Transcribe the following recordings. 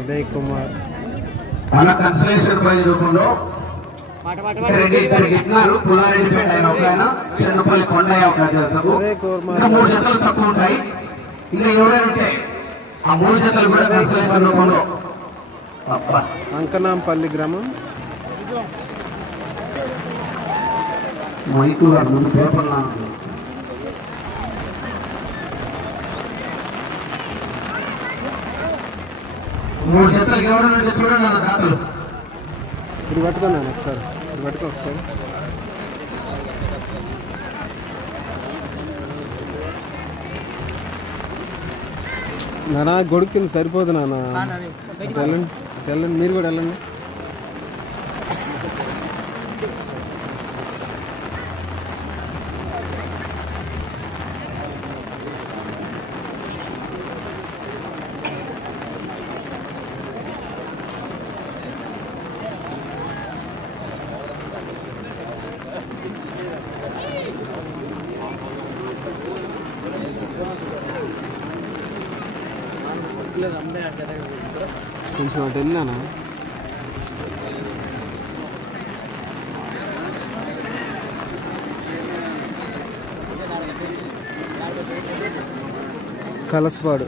ఉదయ్ కుమార్. మన consolation praise రూపంలో ఇద్దరికి ఇస్తున్నారు. పుల్లారెడ్డిపేట ఆయన ఒక ఆయన చిన్నపల్లి కొండయ్య ఒక ఇంకా మూడు జతలు తక్కువ ఉంటాయి. ఇంకా ఎవరైనా ఉంటే ఆ మూడు జతలు కూడా కన్సలేషన్ రూపంలో. అంకనాంపల్లి గ్రామం. మైకు గారు ముందు పేపర్ మూడు జతలు ఎవరైనా చూడండి అన్న దాతలు ఇది పట్టుకున్నాను ఒకసారి. ఇది పట్టుకో ఒకసారి. నానా గొడుగు కింద సరిపోదు నాన్న వెళ్ళండి. వెళ్ళండి. మీరు కూడా వెళ్ళండి. కొంచెం అటు వెళ్ళానా? కలసపాడు.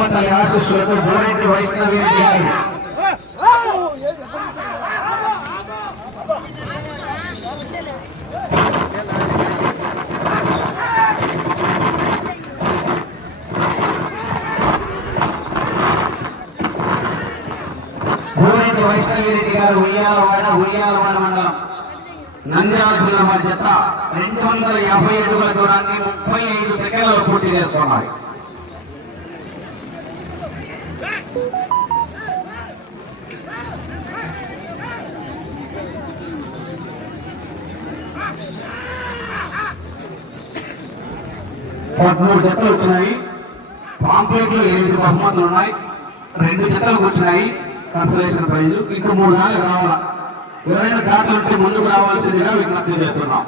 గంగమ్మ తల్లి ఆశీస్సులతో బోరెడ్డి వైష్ణవి బోరెడ్డి వైష్ణవి గారు ఉయ్యాలవాడ ఉయ్యాలవాడ మండలం. నంద్యాల జిల్లా మధ్యత రెండు వందల యాభై అడుగుల దూరాన్ని ముప్పై ఐదు సెకండ్లలో పూర్తి చేసుకున్నారు. పదమూడు జతలు వచ్చినాయి. పాంప్లెట్లు ఎనిమిది బహుమతులు ఉన్నాయి. రెండు జతలకు వచ్చినాయి. కన్సలేషన్ ప్రైజ్ ఇంకా మూడు నాలుగు రావాలా? ఎవరైనా దాతలు ఉంటే ముందుకు రావాల్సిందిగా విజ్ఞప్తి చేస్తున్నాం.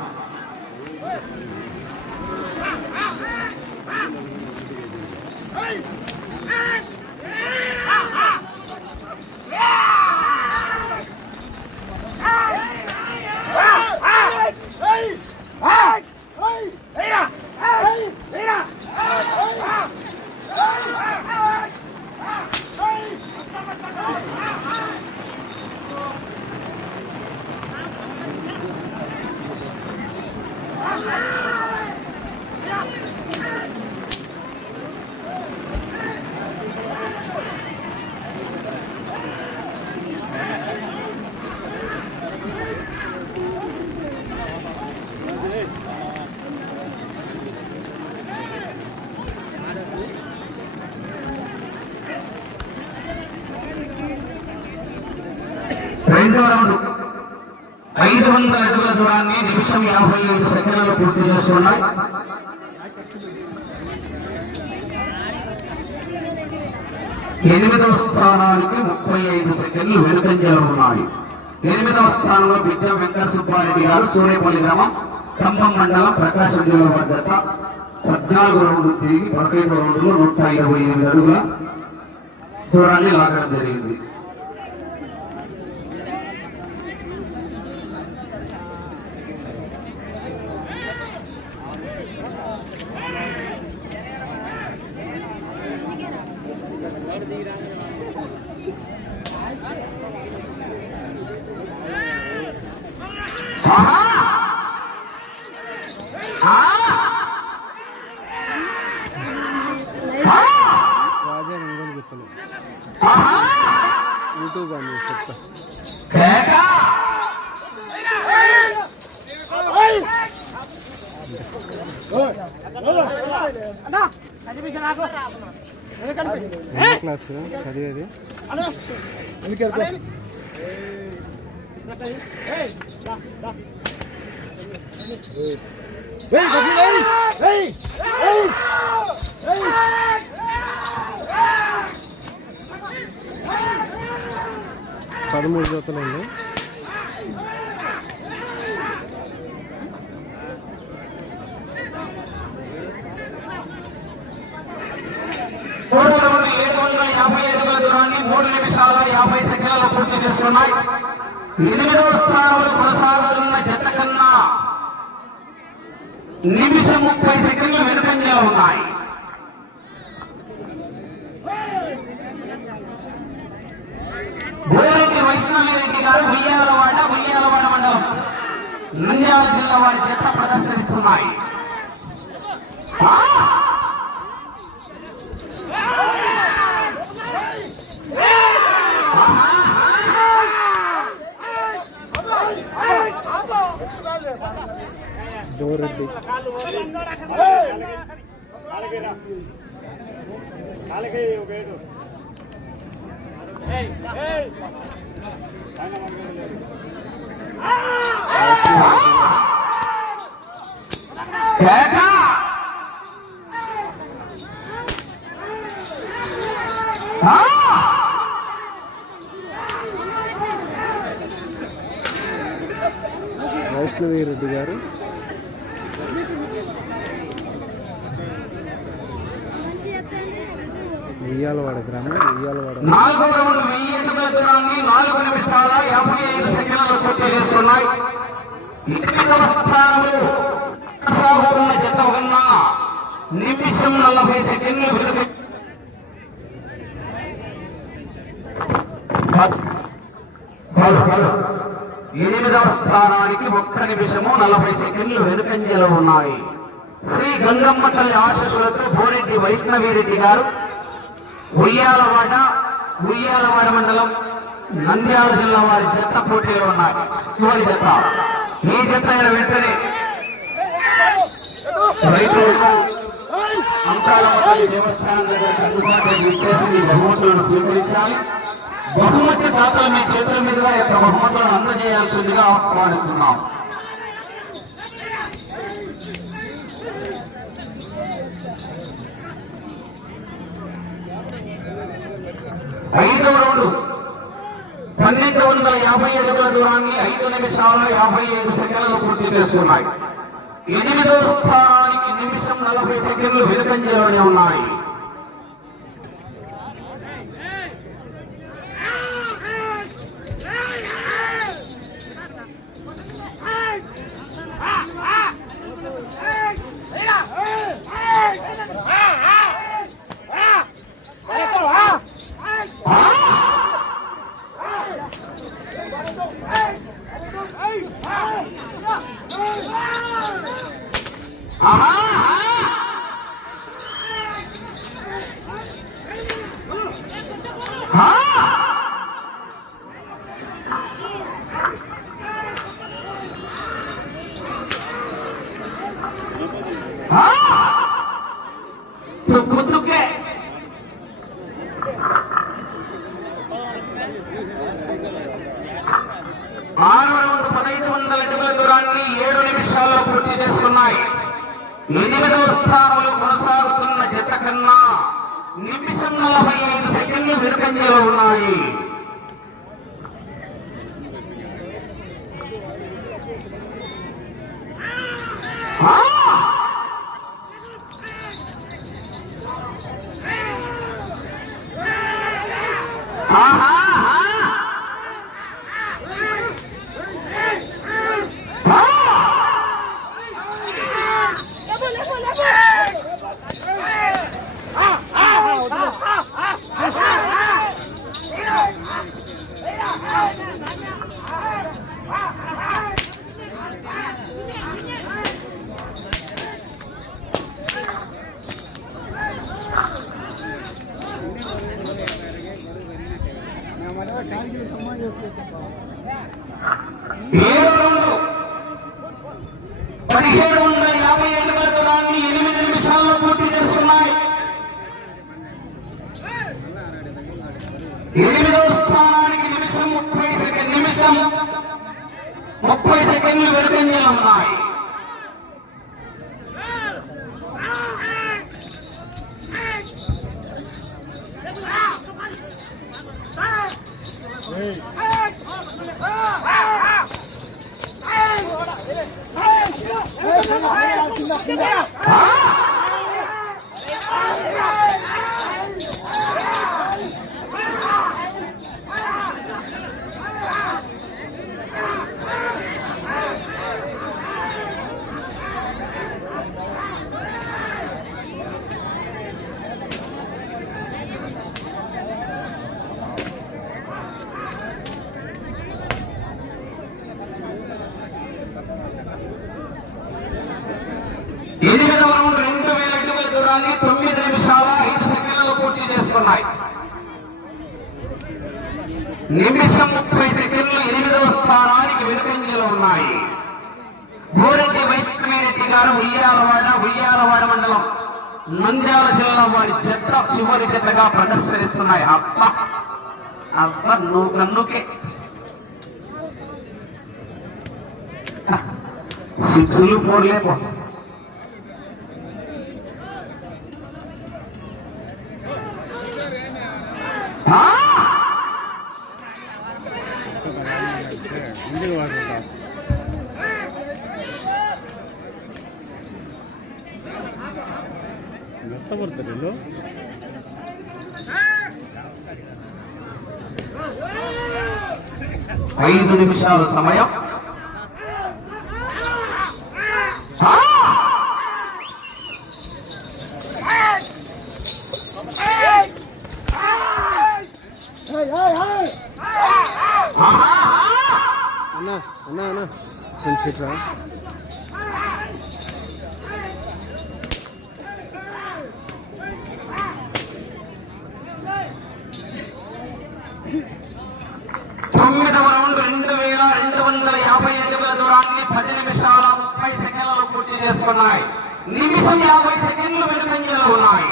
రెండో రౌండ్. ఐదు వందల అడుగుల దూరాన్ని నిమిషం యాభై ఐదు సెకండ్లలో పూర్తి చేస్తున్నాయి ఎనిమిదవ స్థానానికి ముప్పై ఐదు సెకండ్లు వెనుకంజలో ఉన్నాయి. ఎనిమిదవ స్థానంలో విద్యా వెంకట సుబ్బారెడ్డి గారు సూర్యపల్లి గ్రామం ఖమ్మం మండలం ప్రకాశం జిల్లా భద్రత. పద్నాలుగు రౌండ్లు తిరిగి పదహైదు రౌండ్లు నూట ఇరవై ఎనిమిది అడుగుల దూరాన్ని లాగడం జరిగింది ఆహా! ఆ! ఆ! రాజా ఇంకొని చెప్తాను ఆహా! యూట్యూబ్ అని చెప్తా కేక! Hey! ఎన్నో క్లాస్ చదివేది? పదమూడు జతలు అండి మూడు ఏడు వందల యాభై అడుగుల దూరాన్ని మూడు నిమిషాల యాభై సెకండ్లలో పూర్తి చేసుకున్నాయి. ఎనిమిదవ స్థానంలో కొనసాగుతున్న జత కన్నా నిమిషం ముప్పై సెకండ్లు వెనుకంజలో ఉన్నాయి. గోరెడ్డి వైష్ణవిరెడ్డి గారు ఉయ్యాలవాడ ఉయ్యాలవాడ మండలం నంద్యాల జిల్లా వారి జత ప్రదర్శనిస్తున్నాయి ఆ! జోరెడ్డి కేక! ఆ! వైష్ణవి రెడ్డి గారు. ఉయ్యాలవాడ గ్రామం ఉయ్యాలవాడ. నాలుగో రౌండ్ వెయ్యి ఎనిమిది దూరాన్ని నాలుగు నిమిషాల యాభై ఐదు సెకండ్లు పూర్తి చేస్తున్నాయి ఎనిమిదవ స్థానంలో కొనసాగుతున్న జత కన్నా నిమిషం నలభై సెకండ్లు వెనుక ఎనిమిదవ స్థానానికి ఒక్క నిమిషము నలభై సెకండ్లు వెనుకంజలు ఉన్నాయి. శ్రీ గంగమ్మ తల్లి ఆశీస్సులతో భోరెడ్డి వైష్ణవిరెడ్డి గారు ఉయ్యాలవాడ ఉయ్యాలవాడ మండలం నంద్యాల జిల్లా వారి జత పోటీలో ఉన్నాయి. చివరి జత. ఈ జత అయిన వెంటనే. రైతులకు అంకాలమ్మ తల్లి దేవస్థానం దగ్గర అందుబాటులో ఇచ్చేసి బహుమతులను స్వీకరించాలి. బహుమతి దాతలు మీ చేతుల మీదుగా యొక్క బహుమతులను అందజేయాల్సిందిగా ఆహ్వానిస్తున్నాం. ఐదవ రౌండ్. పన్నెండు వందల యాభై అడుగుల దూరాన్ని ఐదు నిమిషాల యాభై ఐదు సెకండ్లు పూర్తి చేసుకున్నాయి. ఎనిమిదో స్థానానికి నిమిషం నలభై సెకండ్లు వెనుకంజలోనే ఉన్నాయి ఆహా! ఆ! ఆ! తుక్కు తుక్కే ఆరు రౌండ్ పదహైదు వందల అడుగుల దూరాన్ని ఏడు నిమిషాల్లో పూర్తి చేసుకున్నాయి ఎనిమిదవ స్థానంలో కొనసాగుతున్న జత కన్నా నిమిషం నలభై ఐదు సెకండ్లు వెనుకంజలో ఉన్నాయి ఆహా! పదిహేడు వందల యాభై అడుగుల దూరాన్ని ఎనిమిది నిమిషాల్లో పూర్తి చేస్తున్నాయి ఎనిమిదో స్థానానికి నిమిషం ముప్పై సెకండ్ నిమిషం ముప్పై సెకండ్లు వెనుకంజలు ఉన్నాయి. 哎行哎哎哎哎啊 ఎనిమిదవ రౌండ్ రెండు వేల అడుగుల దూరాన్ని తొమ్మిది నిమిషాల ఐదు సెకండ్లలో పూర్తి చేసుకున్నాయి. నిమిషం ముప్పై సెకండ్లు ఎనిమిదవ స్థానానికి వెనుకంజలో ఉన్నాయి. బోరెడ్డి వైష్ణవిరెడ్డి గారు ఉయ్యాలవాడ ఉయ్యాలవాడ మండలం నంద్యాల జిల్లా వారి జత చివరి జతగా ప్రదర్శనిస్తున్నాయి. అప్ప అప్ప నువ్వు కన్నుకే సిక్స్లు ఫోర్లే పో. ఆ! ఇంటికి వాడుకుంటా నష్టపడతారు అన్నా అన్నా అన్నా. కొంచెం తొమ్మిదవ రౌండ్ రెండు వేల రెండు వందల యాభై అడుగుల దూరాన్ని పది నిమిషాల ముప్పై సెకండ్లలో పూర్తి చేసుకున్నాయి. నిమిషం యాభై సెకండ్లు వెనుకంజలు ఉన్నాయి.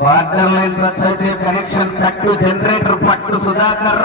బార్డర్ లైన్ వచ్చే కనెక్షన్ కట్టు జనరేటర్ పట్టు సుధాకర్.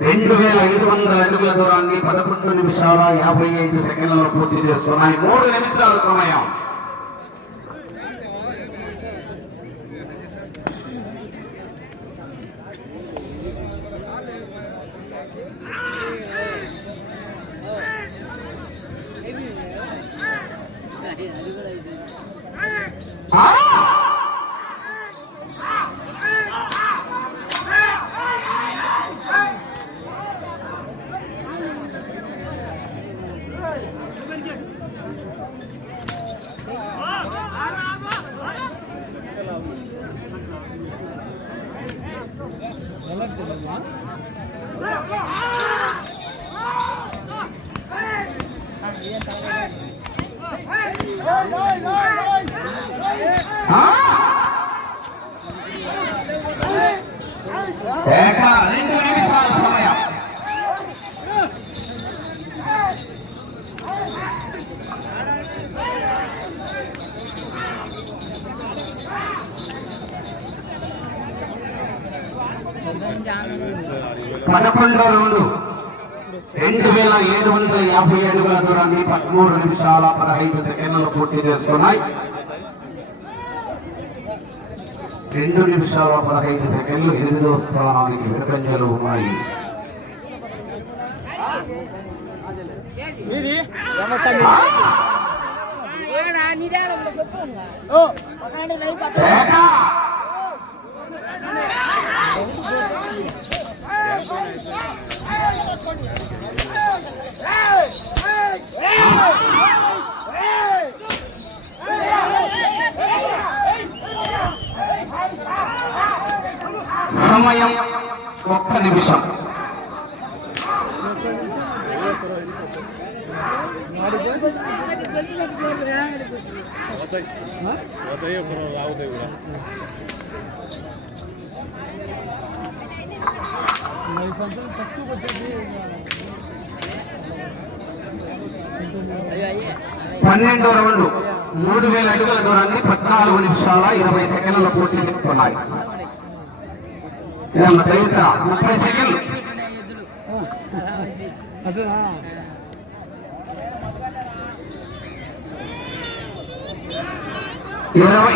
రెండు వేల ఐదు వందల అడుగుల దూరాన్ని పదకొండు నిమిషాల యాభై ఐదు సెకండ్లలో పూర్తి చేస్తున్నాయి. మూడు నిమిషాల సమయం. ఏక రెండు నిమిషాల సమయం పదకొండో రౌండ్. రెండు వేల ఏడు వందల యాభై అడుగుల దూరాన్ని పదమూడు నిమిషాల పదహైదు సెకండ్లలో పూర్తి చేస్తున్నాయి రెండు నిమిషాల పదహైదు సెకండ్లు ఎనిమిదవ స్థానానికి వెనుకంజలు ఉన్నాయి ఏకా! సమయం ఒక్క నిమిషం. అయ్యో అయ్యే పన్నెండో రౌండ్ మూడు వేల అడుగుల దూరాన్ని పద్నాలుగు నిమిషాల ఇరవై సెకండ్ల పూర్తి చేసుకున్నాయి ఇదన్న ముప్పై సెకండ్లు. ఇరవై.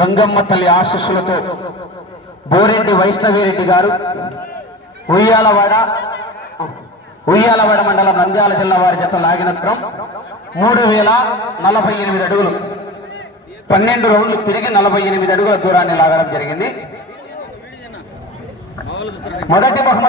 గంగమ్మ తల్లి ఆశీస్సులతో బోరెడ్డి వైష్ణవిరెడ్డి గారు ఉయ్యాలవాడ ఉయ్యాలవాడ మండలం నంద్యాల జిల్లా వారి జత లాగినత్రం మూడు వేల నలభై ఎనిమిది అడుగులు. పన్నెండు రౌండ్లు తిరిగి నలభై ఎనిమిది అడుగుల దూరాన్ని లాగడం జరిగింది. మొదటి బహుమతి